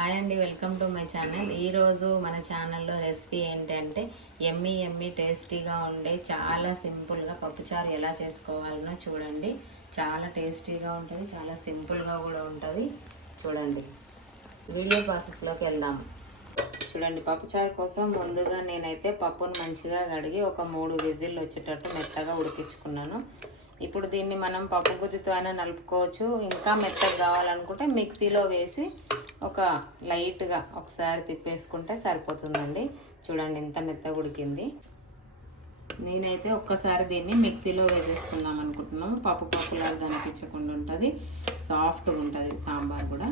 Hi అండి, welcome to my channel. ఈరోజు మన ఛానల్లో రెసిపీ ఏంటంటే ఎమ్మీ టేస్టీగా ఉండే చాలా సింపుల్గా పప్పుచారు ఎలా చేసుకోవాలనో చూడండి. చాలా టేస్టీగా ఉంటుంది, చాలా సింపుల్గా కూడా ఉంటుంది. చూడండి, వీడియో ప్రాసెస్లోకి వెళ్దాము. చూడండి, పప్పుచారు కోసం ముందుగా నేనైతే పప్పును మంచిగా కడిగి ఒక 3 విజిల్లు వచ్చేటట్టు మెత్తగా ఉడికించుకున్నాను. ఇప్పుడు దీన్ని మనం పప్పు గుత్తితో అయినా నలుపుకోవచ్చు. ఇంకా మెత్తగా కావాలనుకుంటే మిక్సీలో వేసి ఒక లైట్గా ఒకసారి తిప్పేసుకుంటే సరిపోతుందండి. చూడండి, ఇంత మెత్తగా ఉడికింది. నేనైతే ఒక్కసారి దీన్ని మిక్సీలో వేసేసుకుందాం అనుకుంటున్నాము. పప్పులాగా కనిపించకుండా ఉంటుంది, సాఫ్ట్గా ఉంటుంది సాంబార్ కూడా.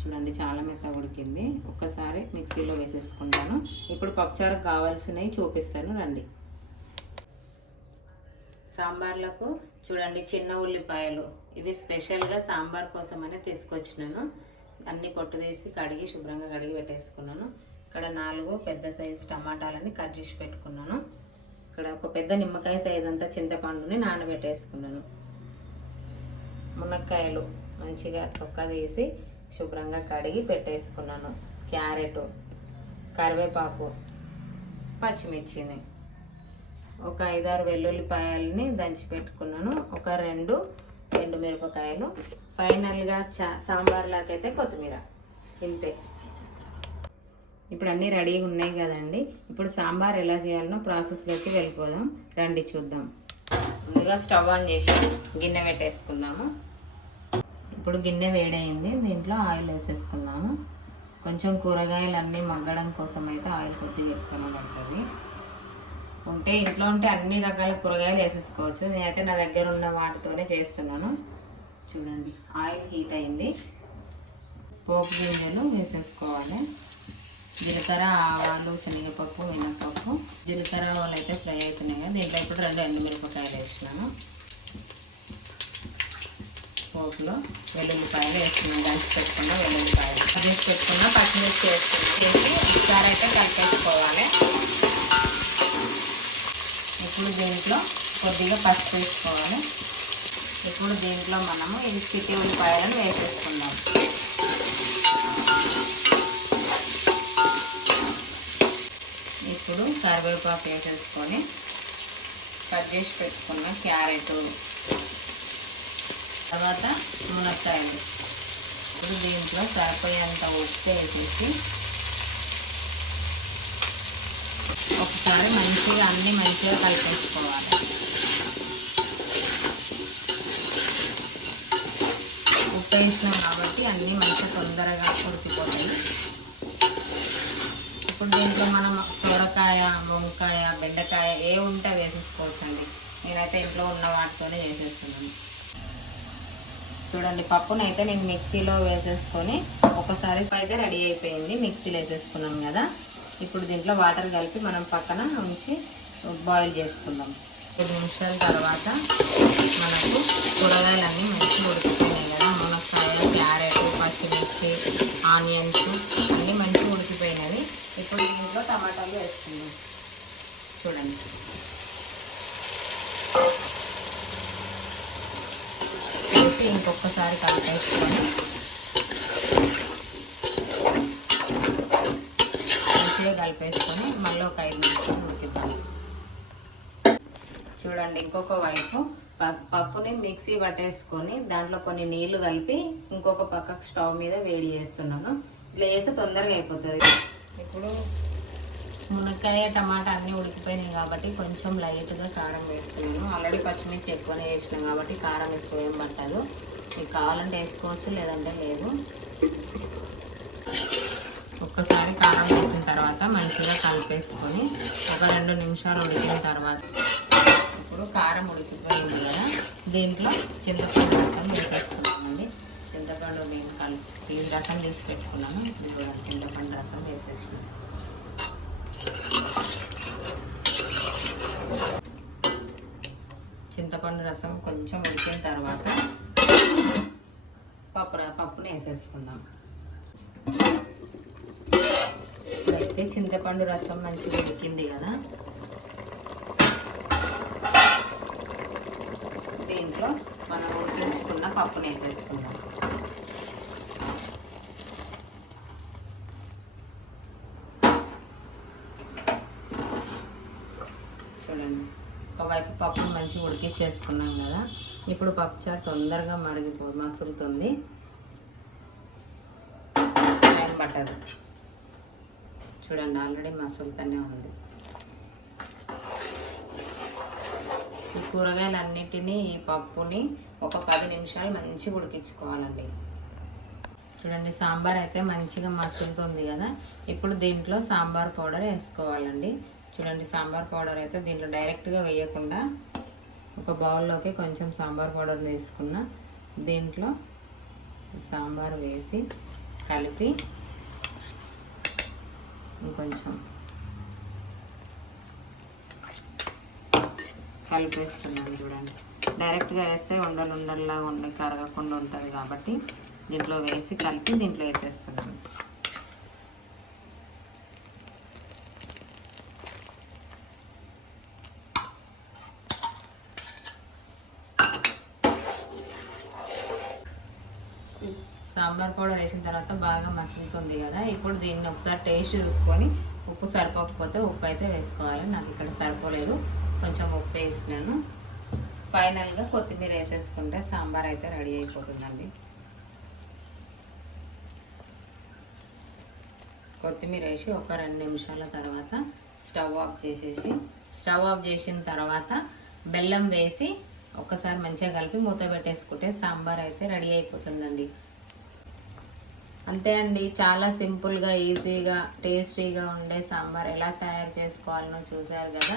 చూడండి, చాలా మెత్తగా ఉడికింది. ఒక్కసారి మిక్సీలో వేసేసుకుంటాను. ఇప్పుడు పప్పుచారుకు కావాల్సినవి చూపిస్తాను రండి. సాంబార్లకు చూడండి, చిన్న ఉల్లిపాయలు ఇవి స్పెషల్గా సాంబార్ కోసమని తీసుకొచ్చినాను. అన్నీ పొట్టు తీసి కడిగి శుభ్రంగా కడిగి పెట్టేసుకున్నాను. ఇక్కడ 4 పెద్ద సైజు టమాటాలని కట్ చేసి పెట్టుకున్నాను. ఇక్కడ ఒక పెద్ద నిమ్మకాయ సైజు అంతా చింతపండుని నానబెట్టేసుకున్నాను. మునక్కాయలు మంచిగా తొక్క తీసి శుభ్రంగా కడిగి పెట్టేసుకున్నాను. క్యారెట్, కరివేపాకు, పచ్చిమిర్చిని, ఒక 5-6 వెల్లుల్లిపాయలని దంచి పెట్టుకున్నాను. ఒక 2 మిరపకాయలు, ఫైనల్గా సాంబార్లాకైతే కొత్తిమీర. ఇంతే. ఇప్పుడు అన్నీ రెడీగా ఉన్నాయి కదండి. ఇప్పుడు సాంబార్ ఎలా చేయాలనో ప్రాసెస్లోకి వెళ్ళిపోదాం రండి, చూద్దాం. ముందుగా స్టవ్ ఆన్ చేసి గిన్నె పెట్టేసుకుందాము. ఇప్పుడు గిన్నె వేడైంది, దీంట్లో ఆయిల్ వేసేసుకుందాము. కొంచెం కూరగాయలు అన్నీ మగ్గడం కోసం అయితే ఆయిల్ కొద్దిగా ఎక్కువ పడుతుంది. ఇంట్లో ఉంటే అన్ని రకాల కూరగాయలు వేసేసుకోవచ్చు. నేనైతే నా దగ్గర ఉన్న వాటితోనే చేస్తున్నాను. చూడండి, ఆయిల్ హీట్ అయింది. పోపు గింజలు వేసేసుకోవాలి. జీలకర్ర, ఆవాలు, శనగపప్పు, మినపప్పు. జీలకర్ర ఆవాలు అయితే ఫ్రై అవుతున్నాయి కదా, దీంట్లో ఇప్పుడు 2 ఎండుమిరపకాయలు వేసినాను. పోపులో వెల్లుల్లిపాయలు వేస్తున్నాను, దంచి పెట్టుకున్న వెల్లుల్లిపాయలు, దంచి పెట్టుకున్న పచ్చిమిర్చి వేసుకుని ఒకసారి అయితే కలిపేసుకోవాలి. ఇప్పుడు దీంట్లో కొద్దిగా పసుపు వేసుకోవాలి. ఇప్పుడు దీంట్లో మనము ఈ చిట్టి ఉల్లిపాయలను వేసేసుకుందాం. ఇప్పుడు కరివేపాకు వేసేసుకొని కట్ చేసి పెట్టుకున్న క్యారెట్, తర్వాత మునక్కాయలు, ఇప్పుడు దీంట్లో సరిపోయేంత ఉప్పు వేసేసి ఒకసారి మంచిగా అన్నీ మంచిగా కలిపేసుకోవాలి. ఉప్పు వేసినాం కాబట్టి అన్నీ మంచిగా తొందరగా ఉడికిపోతాయి. ఇప్పుడు దీంట్లో మనం సొరకాయ, వంకాయ, బెండకాయ ఏ ఉంటే వేసేసుకోవచ్చు అండి. నేనైతే ఇంట్లో ఉన్న వాటితోనే చేసేస్తున్నాను. చూడండి, పప్పునైతే నేను మిక్సీలో వేసేసుకొని ఒకసారి అయితే రెడీ అయిపోయింది. మిక్సీలో వేసేసుకున్నాం కదా. ఇప్పుడు దీంట్లో వాటర్ కలిపి మనం పక్కన ఉంచి బాయిల్ చేసుకుందాం. 5 నిమిషాల తర్వాత మనకు కూరగాయలన్నీ మంచిగా ఉడికిపోయినాయి కదా. మునక్కాయ, క్యారెట్, పచ్చిమిర్చి, ఆనియన్స్ అన్నీ మంచిగా ఉడికిపోయినవి. ఇప్పుడు దీంట్లో టమాటాలు వేసుకుందాం. చూడండి, వేసి ఇంకొకసారి కలిపేసుకొని కలిపేసుకొని మళ్ళీ ఒక 5 నిమిషాలు ఉడికిద్దాం. చూడండి, ఇంకొక వైపు పప్పుని మిక్సీ పట్టేసుకొని దాంట్లో కొన్ని నీళ్లు కలిపి ఇంకొక పక్కకు స్టవ్ మీద వేడి చేస్తున్నాను. ఇట్లా వేస్తే తొందరగా అయిపోతుంది. ఇప్పుడు మునక్కాయ, టమాటా అన్నీ ఉడికిపోయినాయి కాబట్టి కొంచెం లైట్గా కారం వేస్తున్నాను. ఆల్రెడీ పచ్చిమిర్చి ఎక్కువనే వేసినాం కాబట్టి కారం ఎక్కువ ఏం పట్టదు. మీకు కావాలంటే వేసుకోవచ్చు, లేదంటే లేదు. ఒక్కసారి కారం వేసిన తర్వాత మంచిగా కలిపేసుకొని ఒక 2 నిమిషాలు ఉడికిన తర్వాత ఇప్పుడు కారం ఉడికిపోయింది కదా, దీంట్లో చింతపండు రసం వేసేసుకున్నామండి. చింతపండు నేను కలిపి రసం తీసి పెట్టుకున్నాను. ఇప్పుడు కూడా చింతపండు రసం వేసేసినాను. చింతపండు రసం కొంచెం ఉడికిన తర్వాత పప్పుని వేసేసుకుందాం. ఇప్పుడైతే చింతపండు రసం మంచిగా ఉడికింది కదా, దీంట్లో మనం ఉడికించుకున్న పప్పుని వేసేసుకుందాం. చూడండి, ఒకవైపు పప్పును మంచిగా ఉడికించేసుకున్నాం కదా. ఇప్పుడు పప్పుచారు తొందరగా మసులుతుంది, టైం పట్టదు. చూడండి ఆల్రెడీ మసులుతూనే ఉంది. ఈ కూరగాయలన్నిటినీ ఈ పప్పుని ఒక 10 నిమిషాలు మంచిగా ఉడికించుకోవాలండి. చూడండి సాంబార్ అయితే మంచిగా మసులుతుంది కదా. ఇప్పుడు దీంట్లో సాంబార్ పౌడర్ వేసుకోవాలండి. చూడండి సాంబార్ పౌడర్ అయితే దీంట్లో డైరెక్ట్గా వేయకుండా ఒక బౌల్లోకి కొంచెం సాంబార్ పౌడర్ తీసుకున్న, దీంట్లో సాంబార్ వేసి కలిపి ఇంకొంచెం కలిపేస్తున్నాను. చూడండి డైరెక్ట్గా వేస్తే ఉండలుండల్లా ఉండి కరగకుండా ఉంటుంది కాబట్టి దీంట్లో వేసి కలిపి దీంట్లో వేసేస్తున్నాను. సాంబార్ పౌడర్ వేసిన తర్వాత బాగా మసులుతుంది కదా. ఇప్పుడు దీన్ని ఒకసారి టేస్ట్ చూసుకొని ఉప్పు సరిపోకపోతే ఉప్పు అయితే వేసుకోవాలి. నాకు ఇక్కడ సరిపోలేదు, కొంచెం ఉప్పు వేసినాను. ఫైనల్గా కొత్తిమీర వేసేసుకుంటే సాంబార్ అయితే రెడీ అయిపోతుందండి. కొత్తిమీర వేసి ఒక 2 నిమిషాల తర్వాత స్టవ్ ఆఫ్ చేసిన తర్వాత బెల్లం వేసి ఒక్కసారి మంచిగా కలిపి మూత పెట్టేసుకుంటే సాంబార్ అయితే రెడీ అయిపోతుందండి. అంతే అండి, చాలా సింపుల్గా ఈజీగా టేస్టీగా ఉండే సాంబార్ ఎలా తయారు చేసుకోవాలనో చూసారు కదా.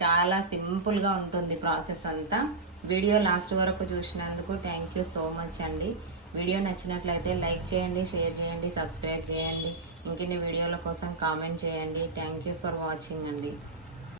చాలా సింపుల్గా ఉంటుంది ప్రాసెస్ అంతా. వీడియో లాస్ట్ వరకు చూసినందుకు థ్యాంక్ యూ సో మచ్ అండి. వీడియో నచ్చినట్లయితే లైక్ చేయండి, షేర్ చేయండి, సబ్స్క్రైబ్ చేయండి. ఇంకిన్ని వీడియోల కోసం కామెంట్ చేయండి. థ్యాంక్ యూ ఫర్ వాచింగ్ అండి.